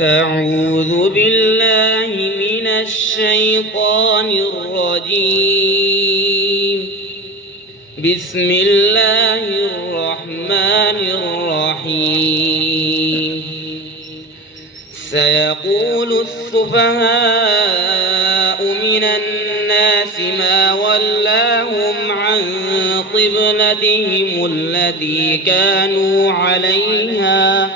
أعوذ بالله من الشيطان الرجيم. بسم الله الرحمن الرحيم. سيقول السفهاء من الناس ما ولاهم عن قبلتهم التي كانوا عليها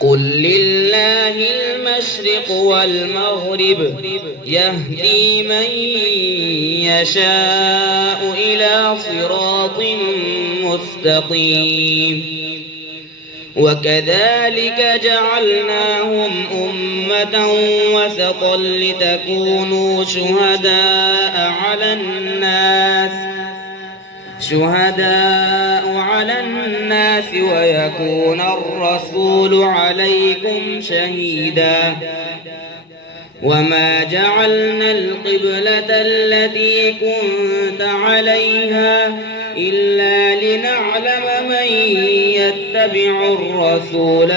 قل لله المشرق والمغرب يهدي من يشاء إلى صراط مستقيم. وكذلك جعلناهم أمة وسطا لتكونوا شهداء على الناس ويكون الرسول عليكم شهيدا. وما جعلنا القبلة التي كنت عليها إلا لنعلم من يتبع الرسول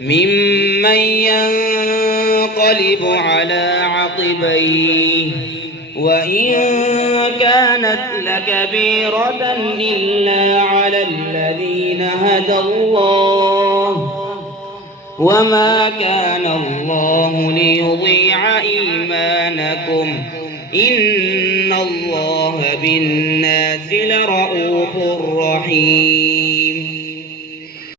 ممن ينقلب على عقبيه وإن كانت لكبيرة إلا على الذين هدى الله وما كان الله ليضيع إيمانكم إن الله بالناس لرءوف رحيم.